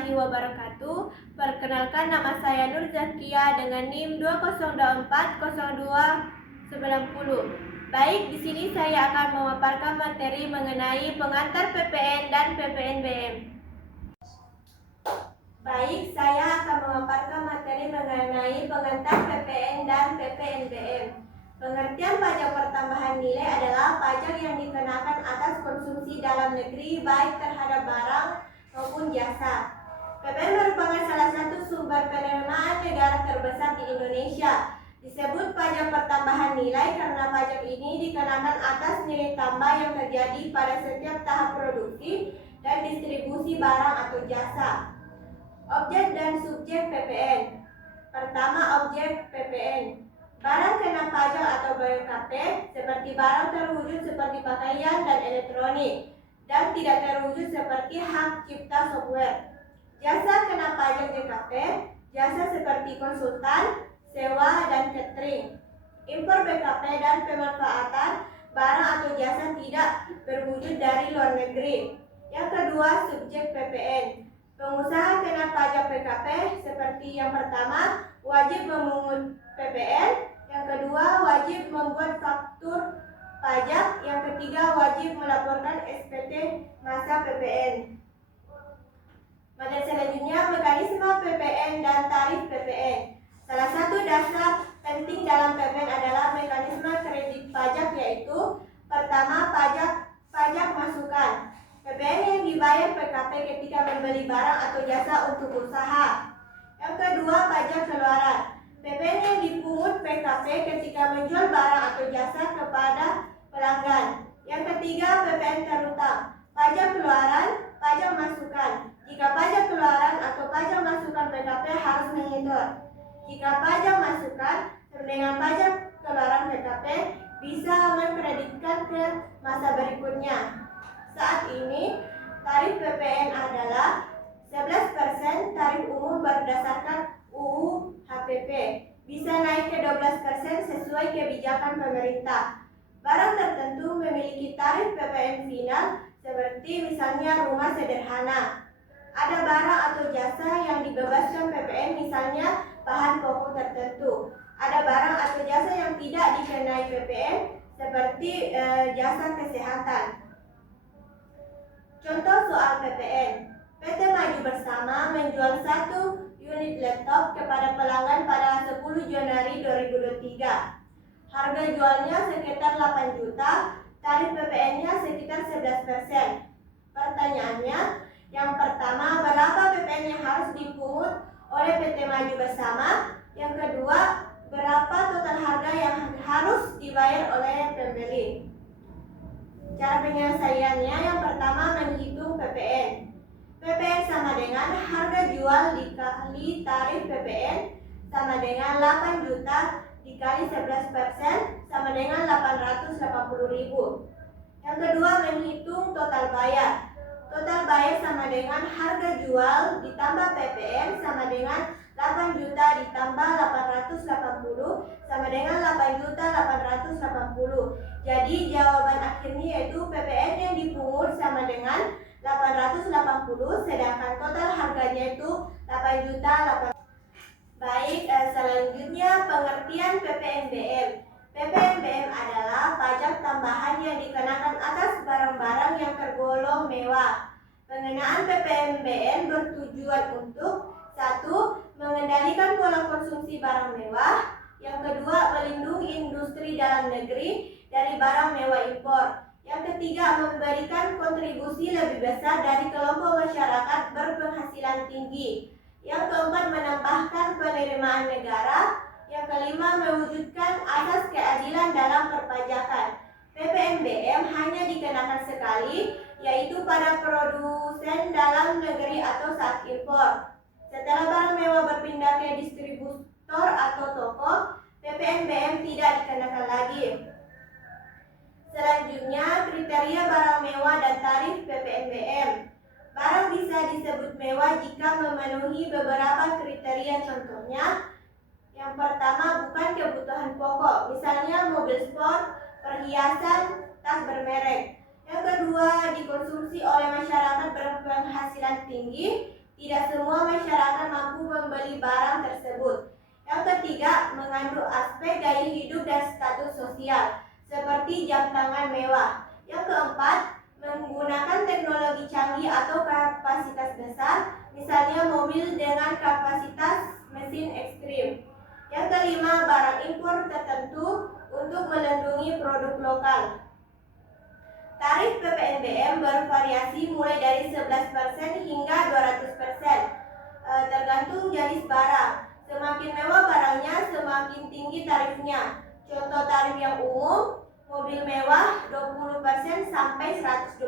warahmatullahi wabarakatuh. Perkenalkan, nama saya Nur Zakia dengan NIM 20240290. Baik, di sini saya akan memaparkan materi mengenai pengantar PPN dan PPNBM. Baik, saya akan memaparkan materi mengenai pengantar PPN dan PPNBM. Pengertian pajak pertambahan nilai adalah pajak yang dikenakan atas konsumsi dalam negeri baik terhadap barang maupun jasa. PPN merupakan salah satu sumber penerimaan negara terbesar di Indonesia. Disebut pajak pertambahan nilai karena pajak ini dikenakan atas nilai tambah yang terjadi pada setiap tahap produksi dan distribusi barang atau jasa. Objek dan subjek PPN. Pertama, objek PPN. Barang kena pajak atau BKP seperti barang terwujud seperti pakaian dan elektronik dan tidak terwujud seperti hak cipta software. Jasa kena pajak JKP, jasa seperti konsultan, sewa, dan catering. Impor BKP dan pemanfaatan barang atau jasa tidak berwujud dari luar negeri. Yang kedua, subjek PPN. Pengusaha kena pajak PKP seperti yang pertama, wajib memungut PPN, yang kedua wajib membuat faktur pajak, yang ketiga wajib melaporkan SPT masa PPN. Materi selanjutnya, mekanisme PPN dan tarif PPN. Salah satu dasar penting dalam PPN adalah mekanisme kredit pajak, yaitu pertama, pajak masukan. PPN yang dibayar PKP ketika membeli barang atau jasa untuk usaha. Yang kedua, pajak keluaran. PPN yang dipungut PKP ketika menjual barang atau jasa kepada pelanggan. Yang ketiga, PPN terutang. Pajak keluaran, pajak masukan. Jika pajak keluaran atau pajak masukan PKP harus menyetor. Jika pajak masukan dengan pajak keluaran PKP bisa mengkreditkan ke masa berikutnya. Saat ini, tarif PPN adalah 11% tarif umum berdasarkan UU HPP, bisa naik ke 12% sesuai kebijakan pemerintah. Barang tertentu memiliki tarif PPN final seperti misalnya rumah sederhana. Ada barang atau jasa yang dibebaskan PPN, misalnya bahan pokok tertentu. Ada barang atau jasa yang tidak dikenai PPN seperti jasa kesehatan. Contoh soal PPN. PT Maju Bersama menjual 1 unit laptop kepada pelanggan pada 10 Januari 2023. Harga jualnya sekitar 8 juta, tarif PPN-nya sekitar 11%. Pertanyaannya, yang pertama, berapa PPN yang harus dipungut oleh PT Maju Bersama? Yang kedua, berapa total harga yang harus dibayar oleh pembeli? Cara penyelesaiannya, yang pertama, menghitung PPN. PPN sama dengan harga jual dikali tarif PPN sama dengan 8 juta dikali 11% sama dengan 880.000. Yang kedua, menghitung total bayar. Total bayar sama dengan harga jual ditambah PPN sama dengan 8 juta ditambah 880 sama dengan 8 juta 880. Jadi jawaban akhirnya yaitu PPN yang dipungut sama dengan 880, sedangkan total harganya itu 8 juta 8. Baik, selanjutnya pengertian PPNBM. PPNBM adalah pajak tambahan yang dikenakan atas barang-barang yang tergolong mewah. Pengenaan PPNBM bertujuan untuk 1. Mengendalikan pola konsumsi barang mewah. Yang kedua, melindungi industri dalam negeri dari barang mewah impor. Yang ketiga, memberikan kontribusi lebih besar dari kelompok masyarakat berpenghasilan tinggi. Yang keempat, menambahkan penerimaan negara. Yang kelima, mewujudkan asas keadilan dalam perpajakan. PPNBM hanya dikenakan sekali, yaitu pada produsen dalam negeri atau saat impor. Setelah barang mewah berpindah ke distributor atau toko, PPNBM tidak dikenakan lagi. Selanjutnya, kriteria barang mewah dan tarif PPNBM. Barang bisa disebut mewah jika memenuhi beberapa kriteria, contohnya. Yang pertama, bukan kebutuhan pokok, misalnya mobil sport, perhiasan, tas bermerek. Yang kedua, dikonsumsi oleh masyarakat berpenghasilan tinggi, Tidak semua masyarakat mampu membeli barang tersebut. Yang ketiga, mengandung aspek gaya hidup dan status sosial, seperti jam tangan mewah. Yang keempat, menggunakan teknologi canggih atau kapasitas besar, misalnya mobil dengan kapasitas mesin ekstrim. Yang kelima, barang impor tertentu untuk melindungi produk lokal. Tarif PPNBM bervariasi mulai dari 11% hingga 200%, tergantung jenis barang. Semakin mewah barangnya, semakin tinggi tarifnya. Contoh tarif yang umum, mobil mewah 20% sampai 125%,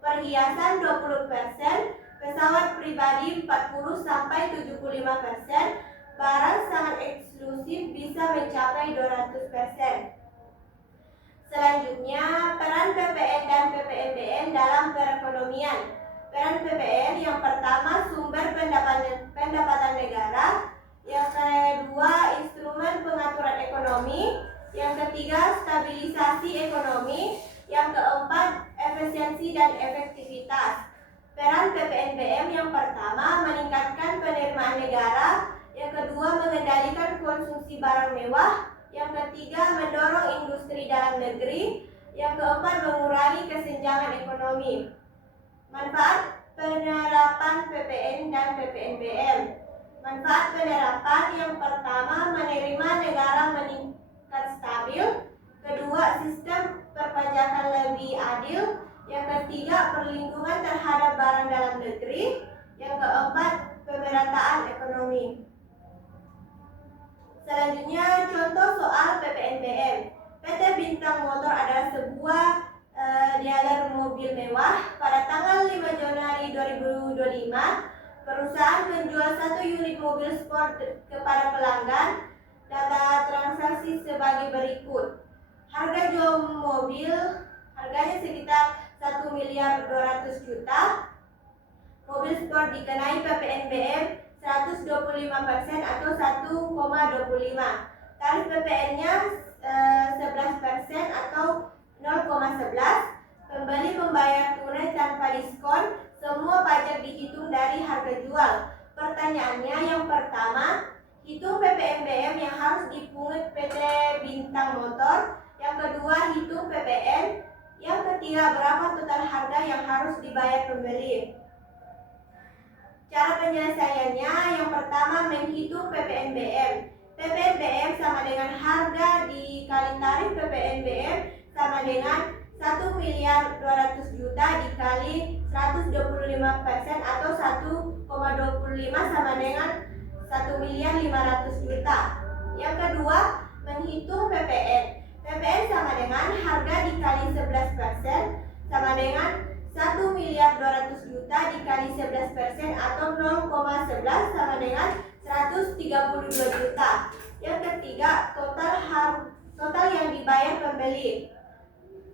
perhiasan 20%, pesawat pribadi 40 sampai 75%, barang sangat eksklusif bisa mencapai 200%. Selanjutnya, peran PPN dan PPNBM dalam perekonomian. Peran PPN yang pertama, sumber pendapatan negara. Yang kedua, instrumen pengaturan ekonomi. Yang ketiga, stabilisasi ekonomi. Yang keempat, efisiensi dan efektivitas. Peran PPNBM yang pertama, meningkatkan penerimaan negara. Yang kedua, mengendalikan konsumsi barang mewah. Yang ketiga, mendorong industri dalam negeri. Yang keempat, mengurangi kesenjangan ekonomi. Manfaat penerapan PPN dan PPNBM. Manfaat penerapan yang pertama, menerima negara meningkat stabil. Kedua, sistem perpajakan lebih adil. Yang ketiga, perlindungan terhadap barang dalam negeri. Yang keempat, pemerataan ekonomi. Selanjutnya, contoh soal PPNBM. PT Bintang Motor adalah sebuah dealer mobil mewah. Pada tanggal 5 Januari 2025, perusahaan menjual 1 unit mobil sport kepada pelanggan. Data transaksi sebagai berikut. Harga jual mobil harganya sekitar 1.200.000.000. Mobil sport dikenai PPNBM 125% atau 1,25. Tarif PPN-nya 11% atau 0,11. Pembeli membayar tunai tanpa diskon. Semua pajak dihitung dari harga jual. Pertanyaannya yang pertama, hitung PPNBM yang harus dipungut PT Bintang Motor. Yang kedua, hitung PPN. Yang ketiga, berapa total harga yang harus dibayar pembeli. Cara penyelesaiannya, yang pertama, menghitung PPNBM. PPNBM sama dengan harga dikali tarif PPNBM sama dengan 1.200.000.000 dikali 125% atau 1,25 sama dengan 1.500.000.000. Yang kedua, menghitung PPN. PPN sama dengan harga dikali 11% sama dengan 1.200.000.000 dikali 11% atau 0,11 sama dengan 132 juta. Yang ketiga, total yang dibayar pembeli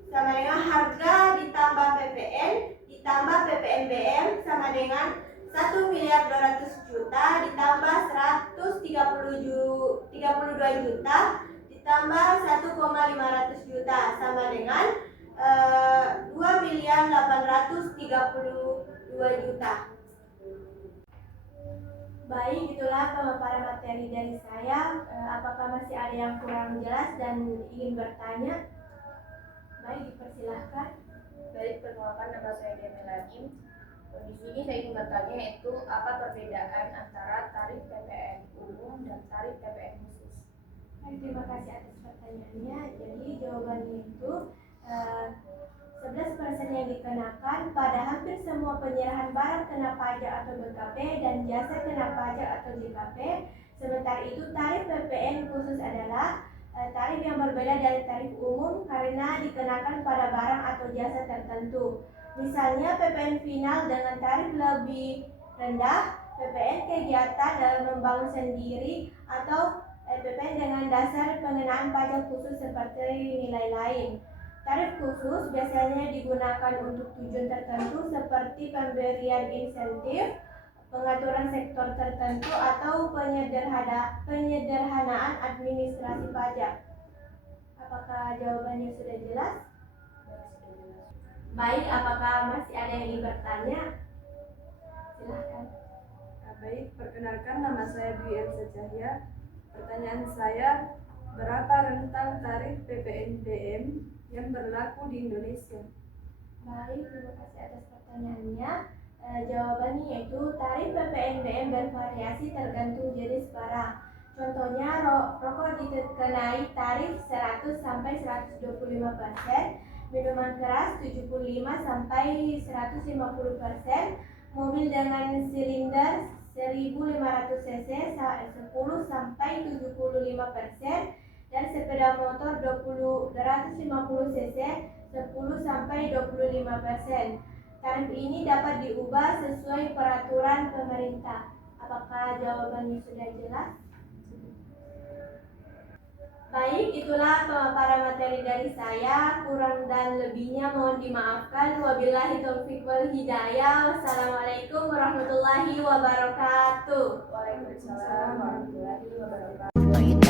sama dengan harga ditambah PPN ditambah PPNBM sama dengan 1.200.000.000 ditambah 132 juta ditambah 1,500 juta sama dengan 2.832.000.000. Baik, itulah pemaparan materi dari saya. Apakah masih ada yang kurang jelas dan ingin bertanya? Baik, dipersilahkan. Baik, perkenalkan, nama saya Demelani. Di sini saya ingin bertanya, yaitu apa perbedaan antara tarif PPN umum dan tarif PPN khusus? Baik, terima kasih atas pertanyaannya. Jadi jawabannya itu 11% yang dikenakan pada hampir semua penyerahan barang kena pajak atau BKP dan jasa kena pajak atau JKP. Sementara itu tarif PPN khusus adalah tarif yang berbeda dari tarif umum karena dikenakan pada barang atau jasa tertentu. Misalnya PPN final dengan tarif lebih rendah, PPN kegiatan dalam membangun sendiri, atau PPN dengan dasar pengenaan pajak khusus seperti nilai lain. Tarif khusus biasanya digunakan untuk tujuan tertentu seperti pemberian insentif, pengaturan sektor tertentu, atau penyederhanaan administrasi pajak. Apakah jawabannya sudah jelas? Baik, apakah masih ada yang ingin bertanya? Silahkan. Baik, perkenalkan nama saya Dwi Elsa Cahya. Pertanyaan saya, berapa rentang tarif PPNBM yang berlaku di Indonesia? Baik, terima kasih atas pertanyaannya. Jawabannya yaitu tarif PPNBM bervariasi tergantung jenis barang. Contohnya, rokok dikenai tarif 100 sampai 125%, minuman keras 75 sampai 150%, mobil dengan silinder 1500 cc 10 sampai 75%, dan sepeda motor 250 cc 10 sampai 25%. Tarif ini dapat diubah sesuai peraturan pemerintah. Apakah jawabannya sudah jelas? Baik, itulah pemaparan materi dari saya. Kurang dan lebihnya mohon dimaafkan. Wabillahi taufiq wal hidayah. Wassalamualaikum warahmatullahi wabarakatuh. Waalaikumsalam warahmatullahi wabarakatuh.